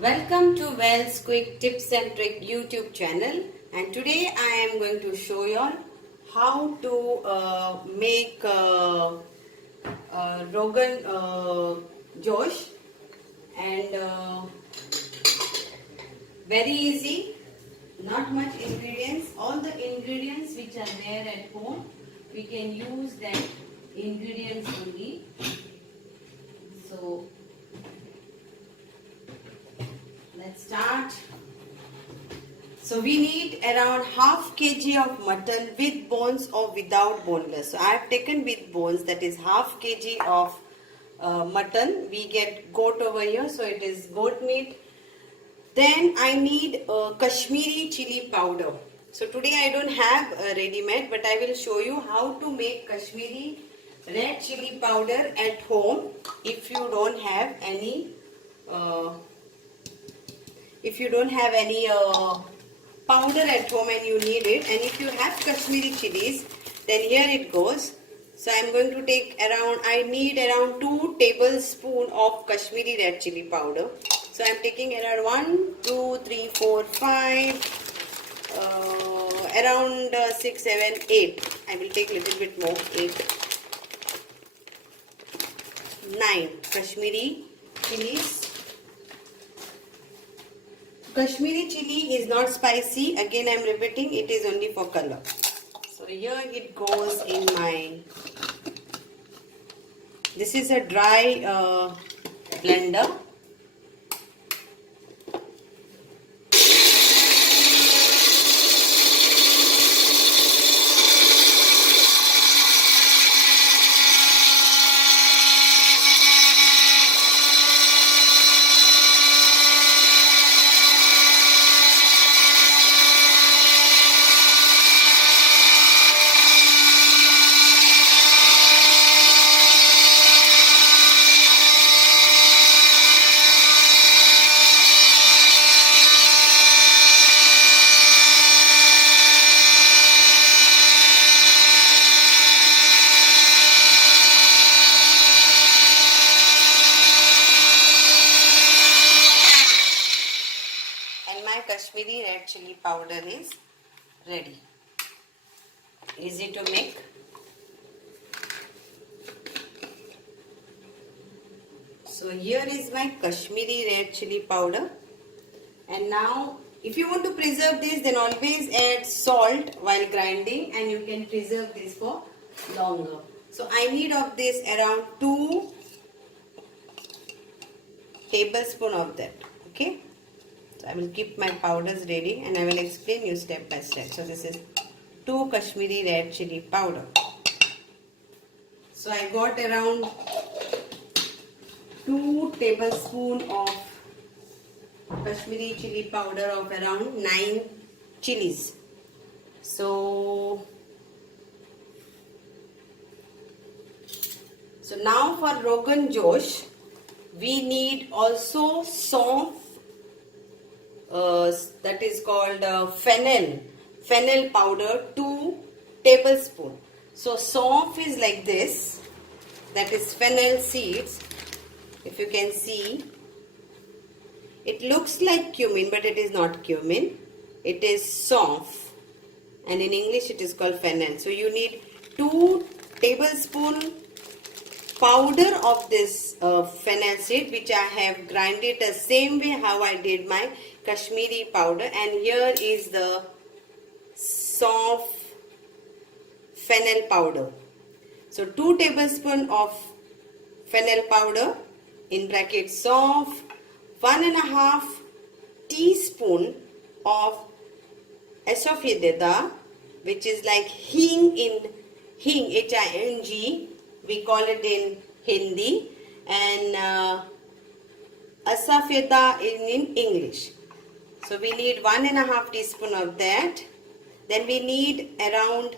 Welcome to Wells Quick Tips and Trick YouTube channel, and today I am going to show you all how to make Rogan Josh, and very easy, not much ingredients. All the ingredients which are there at home, we can use that ingredients only. So let's start. So we need around half kg of mutton with bones or without boneless. So I have taken with bones, that is half kg of mutton. We get goat over here, so it is goat meat. Then I need Kashmiri chili powder. So today I don't have ready-made, but I will show you how to make Kashmiri red chili powder at home if you don't have any powder at home and you need it. And if you have Kashmiri chilies, then here it goes. So I am going to take I need around 2 tablespoons of Kashmiri red chili powder. So I am taking around 1, 2, 3, 4, 5, around 6, 7, 8. I will take a little bit more, 8, 9 Kashmiri chilies. Kashmiri chili is not spicy. Again, I am repeating, it is only for color. So here it goes in my, this is a dry blender. Kashmiri red chili powder is ready. Easy to make. So here is my Kashmiri red chili powder. And now if you want to preserve this, then always add salt while grinding and you can preserve this for longer. So I need of this around 2 tablespoons of that. Okay. I will keep my powders ready and I will explain you step by step. So this is 2 Kashmiri red chili powder. So I got around 2 tablespoons of Kashmiri chili powder of around 9 chilies. So now for Rogan Josh, we need also saunf. That is called fennel powder, 2 tablespoons. So saunf is like this, that is fennel seeds. If you can see, it looks like cumin, but it is not cumin, it is saunf, and in English it is called fennel. So you need 2 tablespoons powder of this fennel seed, which I have grinded the same way how I did my Kashmiri powder. And here is the saunf fennel powder. So 2 tablespoons of fennel powder, in bracket saunf, 1.5 teaspoon of asafoetida, which is like hing, H-I-N-G, we call it in Hindi, and asafoetida in English. So we need 1.5 teaspoon of that. Then we need around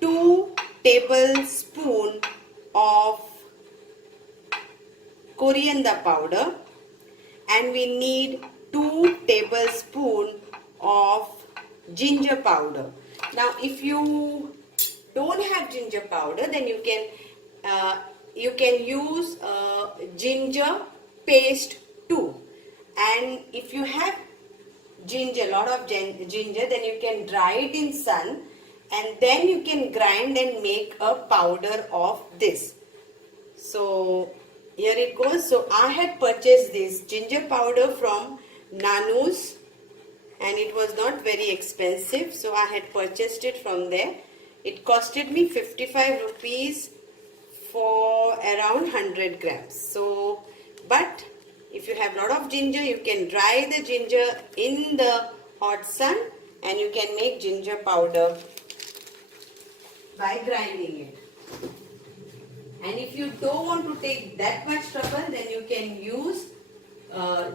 2 tablespoons of coriander powder, and we need 2 tablespoons of ginger powder. Now if you don't have ginger powder, then you can use ginger paste too. And if you have ginger, lot of ginger, then you can dry it in sun, and then you can grind and make a powder of this. So here it goes. So I had purchased this ginger powder from Nanu's, and it was not very expensive, so I had purchased it from there. It costed me 55 rupees for around 100 grams. So, but if you have lot of ginger, you can dry the ginger in the hot sun and you can make ginger powder by grinding it. And if you don't want to take that much trouble, then you can use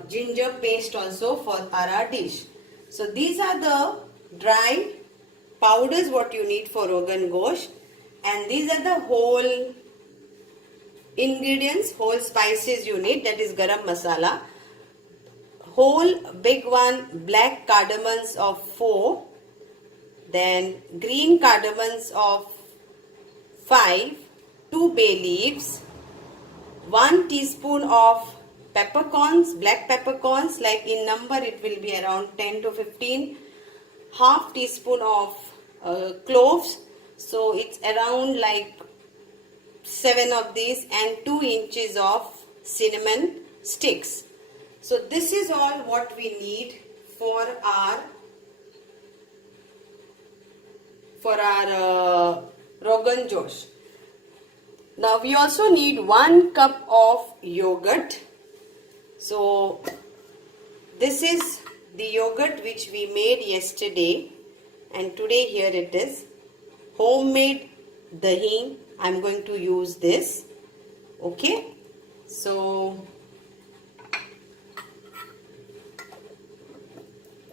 ginger paste also for our dish. So these are the dry powders what you need for Rogan Gosh, and these are the whole ingredients, whole spices you need, that is garam masala. Whole big one, black cardamoms of 4, then green cardamoms of 5, 2 bay leaves, 1 teaspoon of peppercorns, black peppercorns, like in number it will be around 10 to 15, half teaspoon of cloves, so it's around like 7 of these, and 2 inches of cinnamon sticks. So this is all what we need for our Rogan Josh. Now we also need 1 cup of yogurt. So this is the yogurt which we made yesterday, and today here it is, homemade dahi. I'm going to use this. Okay, so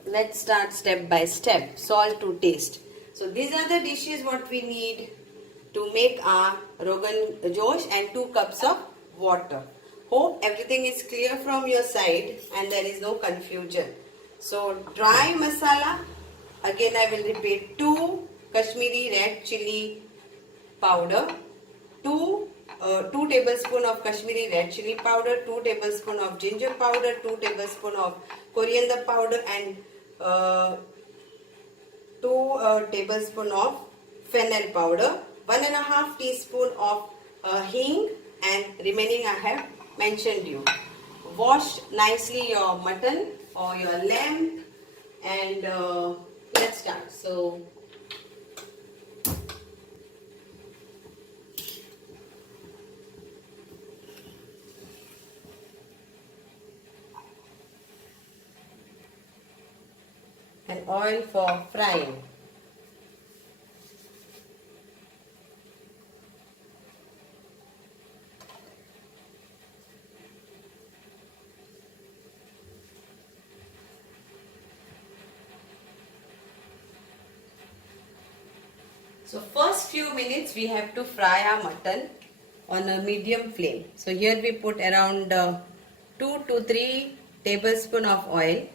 let's start step by step. Salt to taste. So these are the dishes what we need to make our Rogan Josh, and 2 cups of water. Hope everything is clear from your side and there is no confusion. So dry masala, again I will repeat, 2 Kashmiri red chili powder, 2 tablespoon of Kashmiri red chili powder, 2 tablespoon of ginger powder, 2 tablespoon of coriander powder, and 2 tablespoon of fennel powder, 1.5 teaspoon of hing, and remaining I have mentioned you. Wash nicely your mutton or your lamb, and let's start. So and oil for frying. So first few minutes we have to fry our mutton on a medium flame. So here we put around 2 to 3 tablespoon of oil.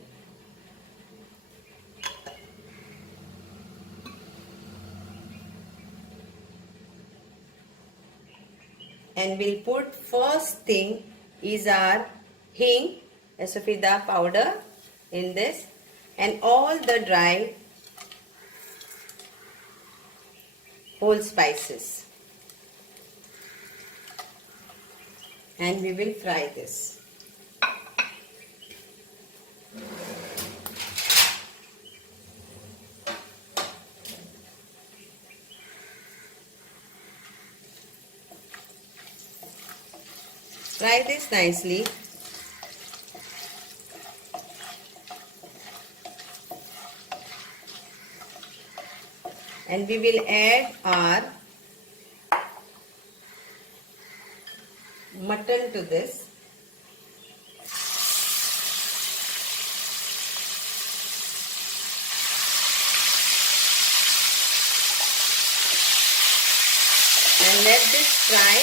And we'll put, first thing is our hing, asafida powder in this, and all the dry whole spices, and we will fry this. Fry this nicely. And we will add our mutton to this. And let this fry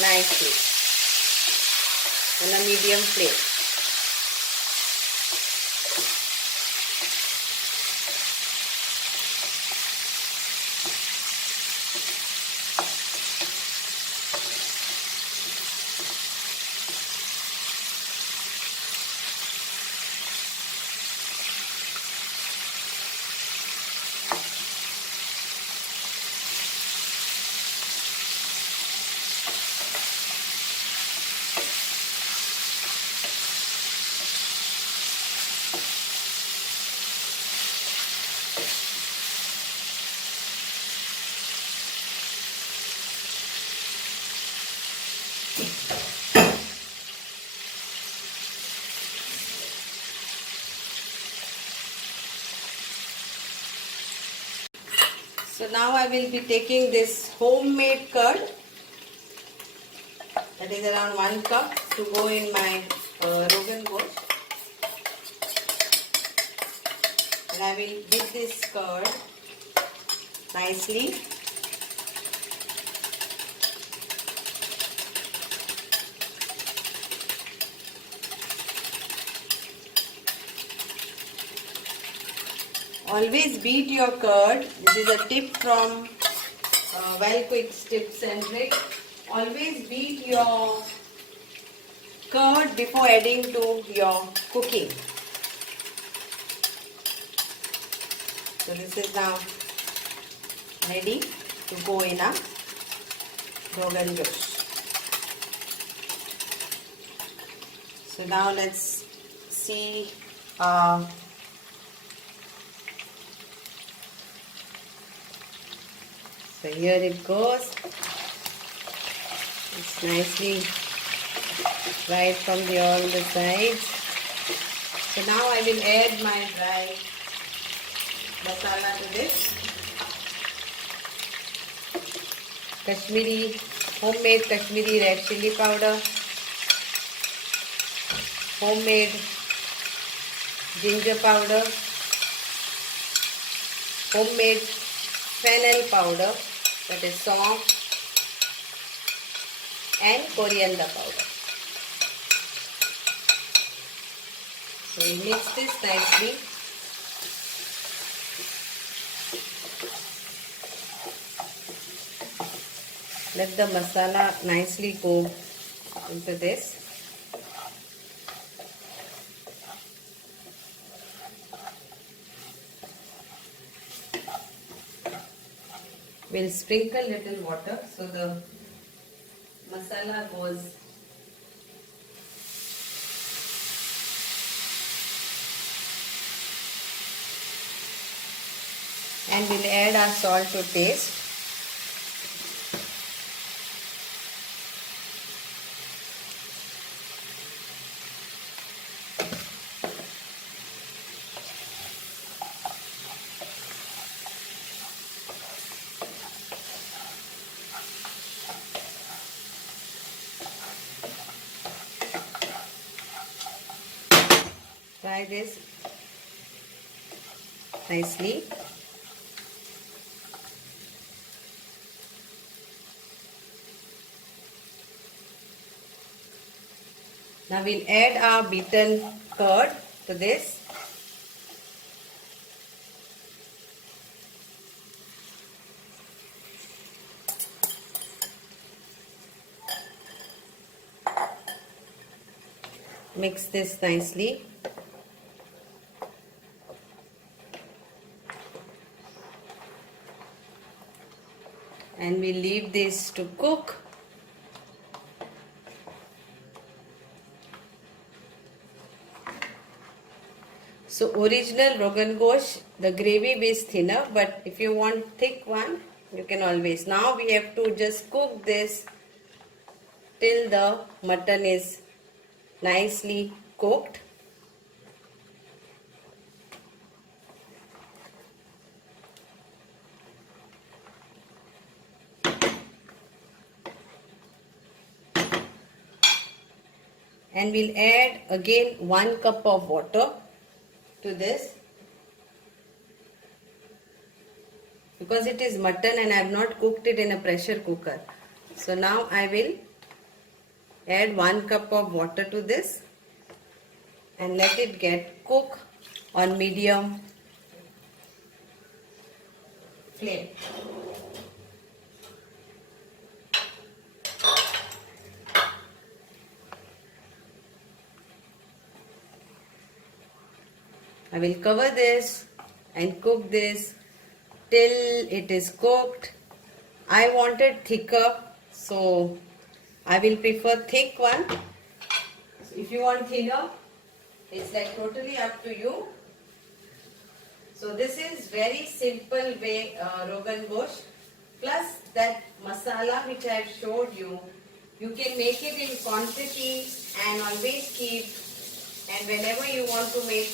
nicely on a medium flame. So now I will be taking this homemade curd, that is around 1 cup, to go in my Rogan Josh. And I will dip this curd nicely. Always beat your curd. This is a tip from Well Quick's Tips and Tricks. Always beat your curd before adding to your cooking. So this is now ready to go in a Rogan Josh. So now let's see so here it goes. It's nicely fried from all the sides. So now I will add my dry masala to this. Homemade Kashmiri red chili powder, homemade ginger powder, homemade fennel powder, that is saunf, and coriander powder. So we mix this nicely. Let the masala nicely go into this. We'll sprinkle little water so the masala goes and we'll add our salt to taste. Fry this nicely. Now we'll add our beaten curd to this. Mix this nicely. And we leave this to cook. So original Rogan Josh, the gravy is thinner, but if you want thick one, you can always. Now we have to just cook this till the mutton is nicely cooked. And we'll add again 1 cup of water to this, because it is mutton and I have not cooked it in a pressure cooker. So now I will add 1 cup of water to this and let it get cooked on medium flame. I will cover this and cook this till it is cooked. I want it thicker, so I will prefer thick one. If you want thinner, it's like totally up to you. So this is very simple way Rogan Josh. Plus that masala which I have showed you You can make it in quantity and always keep, and whenever you want to make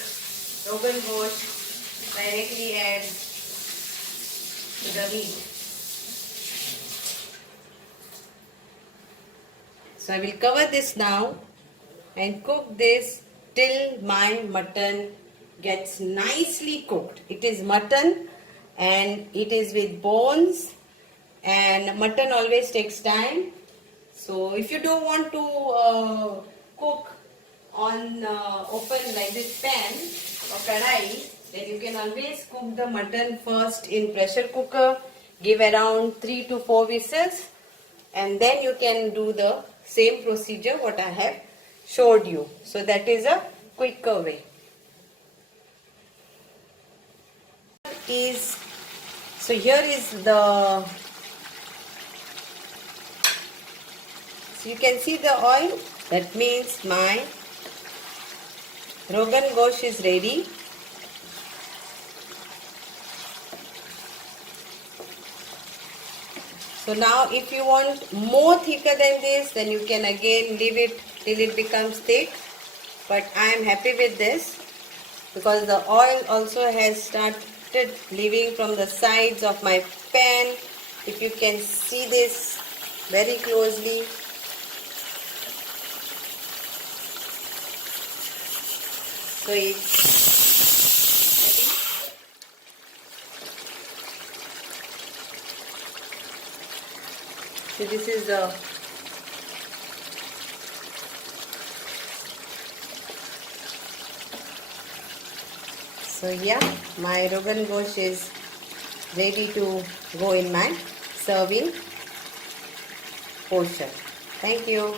Rogan Josh, directly add to the meat. So I will cover this now and cook this till my mutton gets nicely cooked. It is mutton and it is with bones, and mutton always takes time. So if you don't want to cook on open like this pan or kadai, then you can always cook the mutton first in pressure cooker, give around 3 to 4 whistles, and then you can do the same procedure what I have showed you. So that is a quicker way. So here is the, so you can see the oil, that means my Rogan Josh is ready. So now if you want more thicker than this, then you can again leave it till it becomes thick. But I am happy with this because the oil also has started leaving from the sides of my pan. If you can see this very closely. So it's so this is the so yeah, my Rogan Josh is ready to go in my serving portion. Thank you.